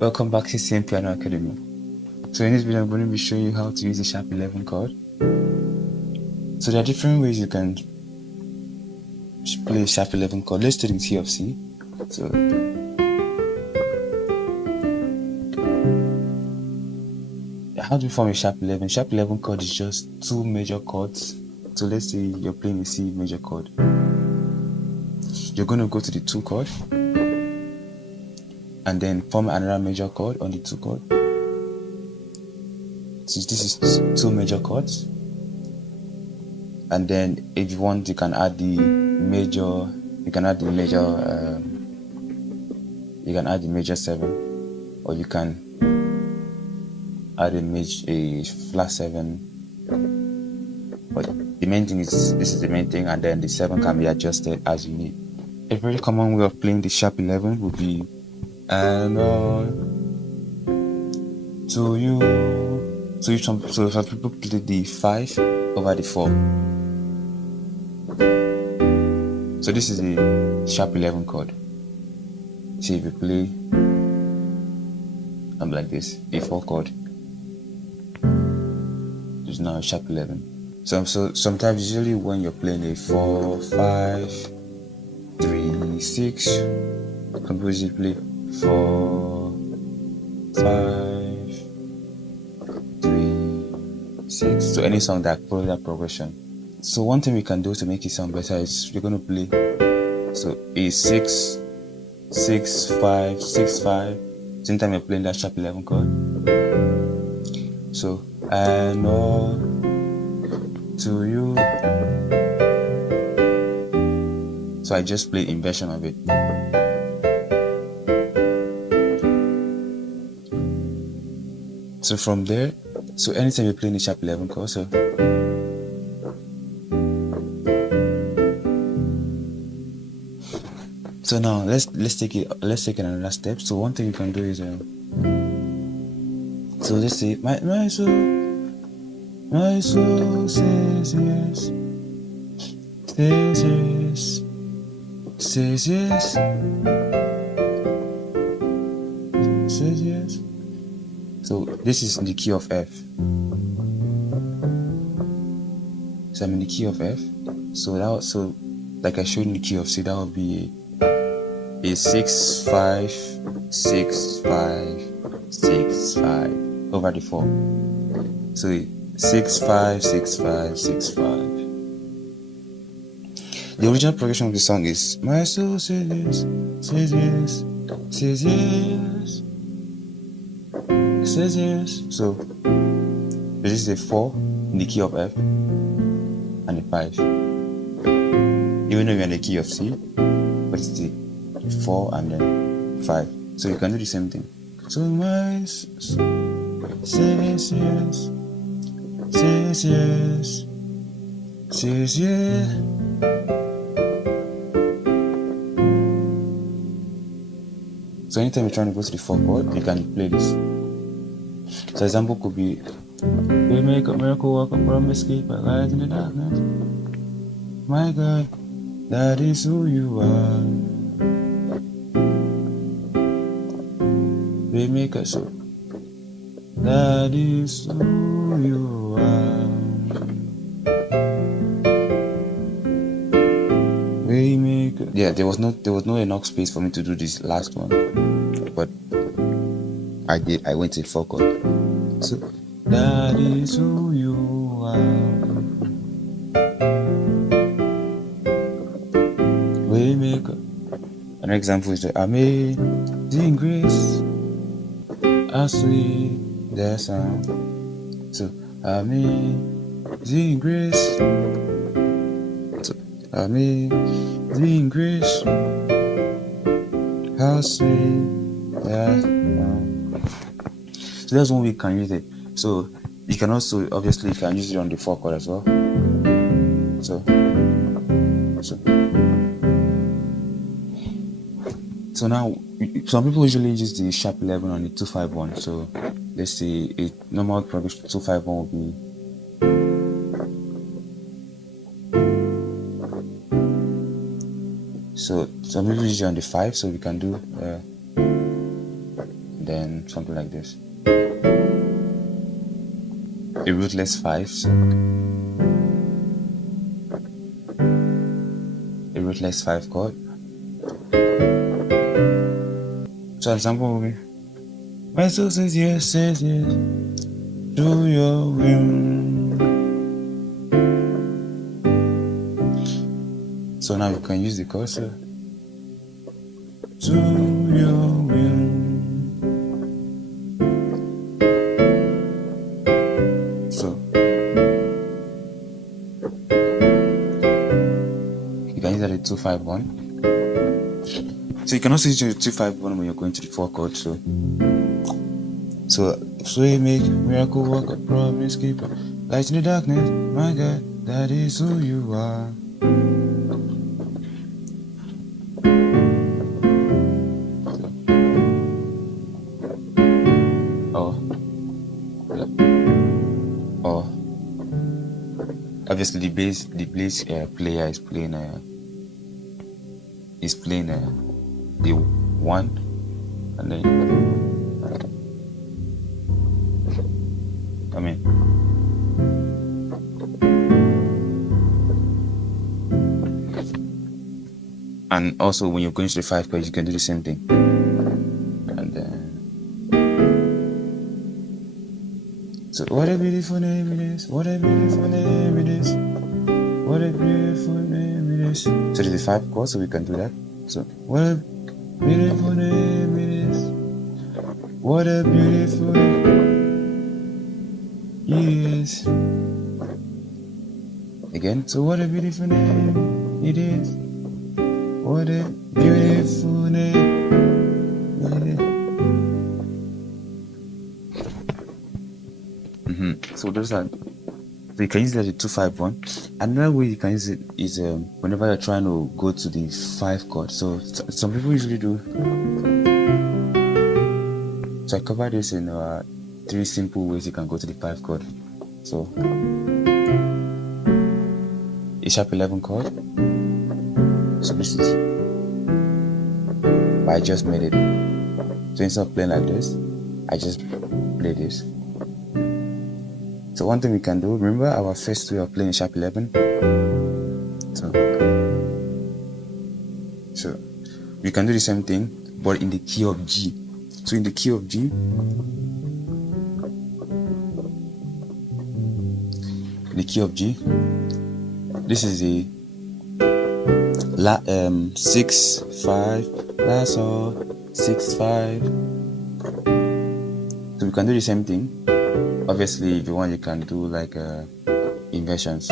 Welcome back to CM Piano Academy. So in this video, I'm going to be showing you how to use the sharp 11 chord. So there are different ways you can play sharp 11 chord. Let's start with key of C. So how do you form a sharp 11? Sharp 11 chord is just two major chords. So let's say you're playing a C major chord. You're going to go to the 2 chord and then form another major chord on the 2 chord. So this is 2 major chords, and then if you want, you can add the major. You can add the major 7, or you can add a flat 7. But the main thing is this is the main thing, and then the 7 can be adjusted as you need. A very common way of playing the sharp 11 would be to you. So some people play the 5 over the 4. So this is the sharp 11 chord. See, if you play like this, a 4 chord, this is now a sharp 11. So sometimes, usually when you're playing a 4, 5, 3, 6, some people usually play 4, 5, 3, 6. So any song that follows that progression. So one thing we can do to make it sound better is we're going to play so a 6, 6, 5, 6, 5. Same time you're playing that sharp 11 chord. So I know to you. So I just play inversion of it. So from there, so anytime you're playing the sharp 11 chord, so now let's take it another step. So one thing you can do is so let's say my soul says yes, says yes, says yes, says yes. So this is in the key of F. So I'm in the key of F. So like I showed in the key of C, that would be a 6, 5, 6, 5, 6, 5 over the 4. So 6, 5, 6, 5, 6, 5. The original progression of the song is my soul says yes, says yes, says yes, says yes. So this is a 4 in the key of F and a 5. Even though we're in the key of C, but it's the 4 and then 5. So you can do the same thing. So my says yes, says yes, says yeah. So anytime you're trying to go to the 4 chord, you can play this. So example could be, we make a miracle walk from escape by light in the darkness. My God, that is who you are. We make a show. That is who you are. We make. Yeah, there was no enough space for me to do this last one, but I did. I went to 4 chord. So that is who you are. We make. An example is the amazing grace. How sweet the sound. So amazing grace. So amazing grace. How sweet the sound. So that's one way you can use it. So you can also obviously you can use it on the 4 chord as well. So now, some people usually use the sharp 11 on the 251. So let's say a normal progression 251 will be. So some people use it on the 5. So we can do then something like this. A rootless 5, so a rootless 5 chord. So example will be, my soul says yes, do your will. So now you can use the cursor. Do your will. So you can use that at 2-5-1. So you can also use the 2-5-1 when you're going to the 4 chord. So we make miracle worker, promise keeper, light in the darkness, my God, that is who you are. Or obviously the bass player is playing the 1, and then and also when you're going to the 5 chord, you can do the same thing. And then so what a beautiful name it is, what a beautiful name it is, what a beautiful name it is. So there's the 5 chord, so we can do that. So what a beautiful name it is, what a beautiful it is. Again, so what a beautiful name it is, what a beautiful name it is. So those are, so you can use that at 2-5-1. Another way you can use it is whenever you're trying to go to the 5 chord. So some people usually do. So I covered this in 3 simple ways you can go to the 5 chord. So A sharp 11 chord. So this is, but I just made it. So instead of playing like this, I just play this. So one thing we can do, remember our first way of playing sharp 11? So we can do the same thing, but in the key of G. So in the key of G, this is a 6-5, that's all, 6-5. So we can do the same thing. Obviously, if you want, you can do like inversions.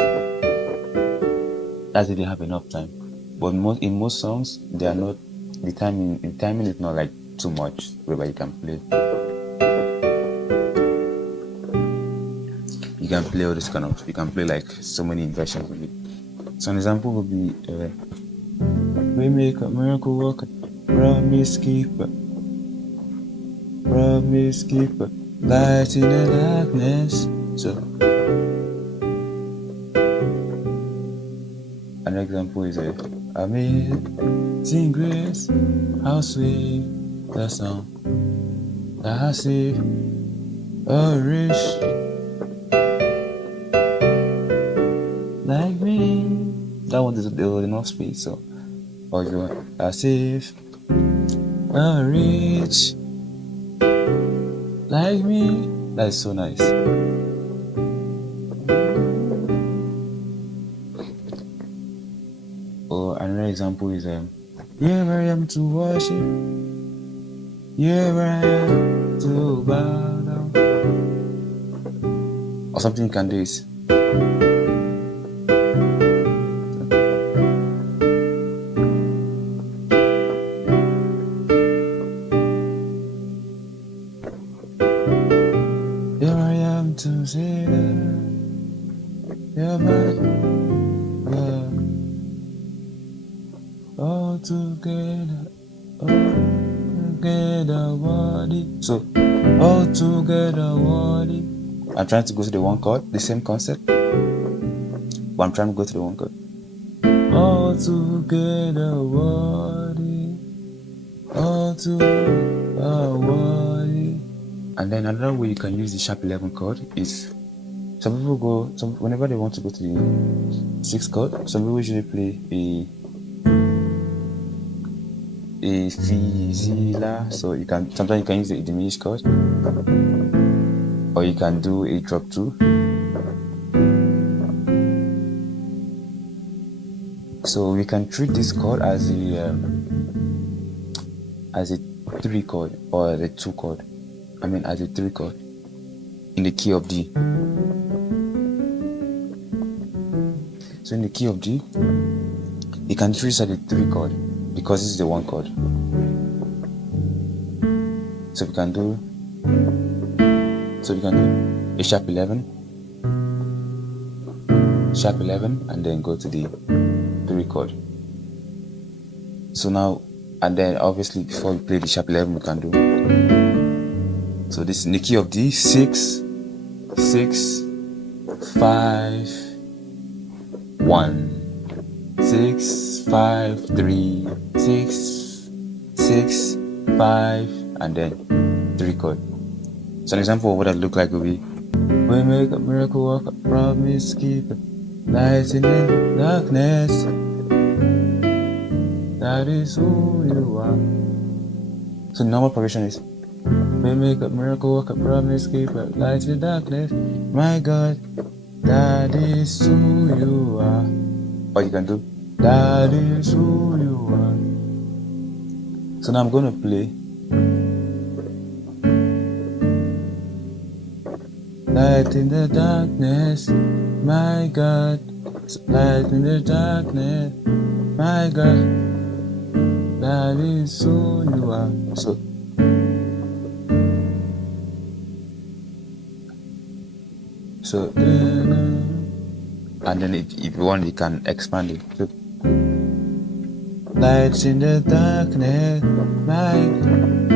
That's if you have enough time. But in most songs, they are not, the timing is not like too much whereby you can play. You can play all this kind of, you can play like so many inversions of it. So an example would be we make a miracle worker, promise keeper, light in the darkness. So an example is amazing grace, how sweet the song that has saved a rich like me. That one is enough space. So or you want as if a rich like me. That is so nice. Or another example is here I am to worship, here I am to bow down. Or something you can do is to say that you're my love, all together worthy. So all together worthy. I'm trying to go to the 1 chord, the same concept, but I'm trying to go to the 1 chord. All together worthy, all together worthy. And then another way you can use the sharp 11 chord is whenever they want to go to the 6th chord, some people usually play a Fi, Z, La. So sometimes you can use the diminished chord, or you can do a drop 2. So we can treat this chord as a 3 chord or a 2 chord. As a 3 chord in the key of D. So in the key of D, you can treat it as a 3 chord because this is the 1 chord. So we can do a sharp 11, and then go to the 3 chord. So now, and then obviously before we play the sharp 11, we can do. So this is in the key of D, 6, 6, 5, 1, 6, 5, 3, 6, 6, 5, and then 3 chord. So an example of what that look like will be: we make a miracle work, a promise keep light in the darkness. That is who you are. So the normal progression is: we make a miracle work, a promise keep light in the darkness. My God, that is who you are. Or you can do that is who you are. So now I'm going to play light in the darkness, my God. Light in the darkness, my God. That is who you are. So and then if you want, you can expand it. So, lights in the darkness, my God.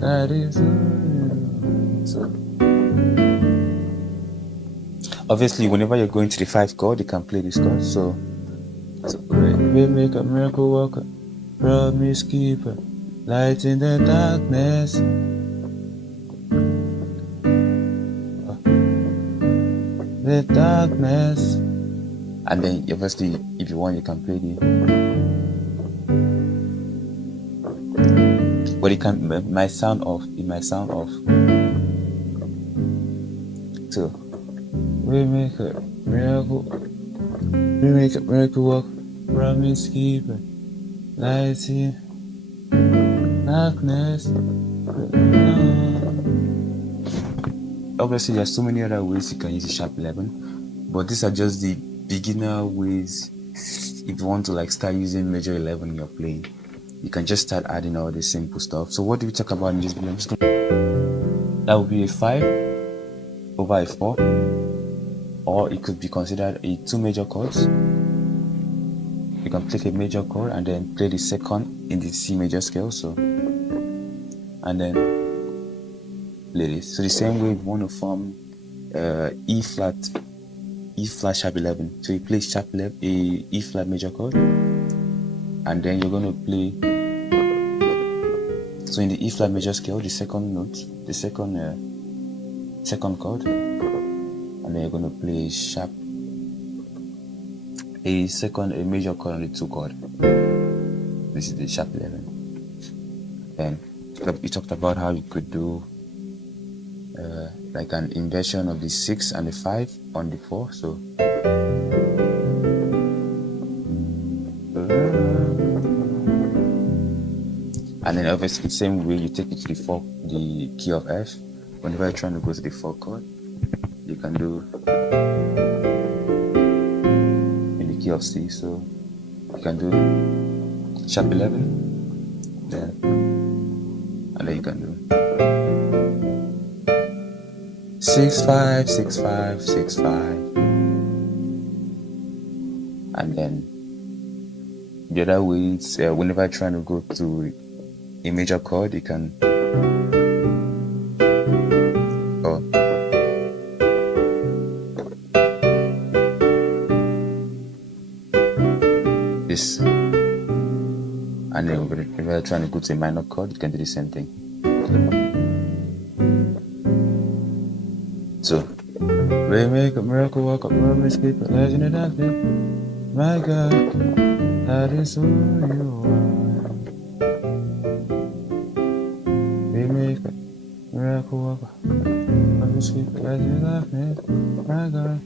That is who you are. So obviously, whenever you're going to the 5th chord, you can play this chord. So we make a miracle worker, promise keeper, light in the darkness. The darkness. And then obviously, if you want, you can play the. But it might sound off. So we make a miracle work, promise keeper, light in darkness. Obviously, there's so many other ways you can use the sharp 11, but these are just the beginner ways. If you want to start using major 11 in your playing, you can just start adding all this simple stuff. So what do we talk about in this video? That would be a 5 over a 4, or it could be considered a 2 major chords. You can play a major chord and then play the second in the C major scale. So, and then play this. So the same way, we want to form E flat sharp 11. So you play sharp 11, a E flat major chord, and then you're going to play. So in the E flat major scale, the second note, the second chord, and then you're going to play a major chord on the 2 chord. This is the sharp 11. And we talked about how you could do like an inversion of the 6 and the 5 on the 4. So and then obviously the same way you take it to the key of F. Whenever you're trying to go to the 4th chord, you can do in the key of C. So you can do sharp 11, then and then you can do 6 5 6 5 6 5, and then the other ways, whenever you're trying to go to a major chord, you can this, and then whenever you're trying to go to a minor chord, you can do the same thing. So, we make a miracle walk up, we escape a legend in darkness. My God, that is who you are. We make a miracle walk up, we escape a legend in darkness. My God,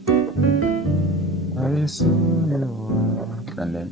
that is who you are. And then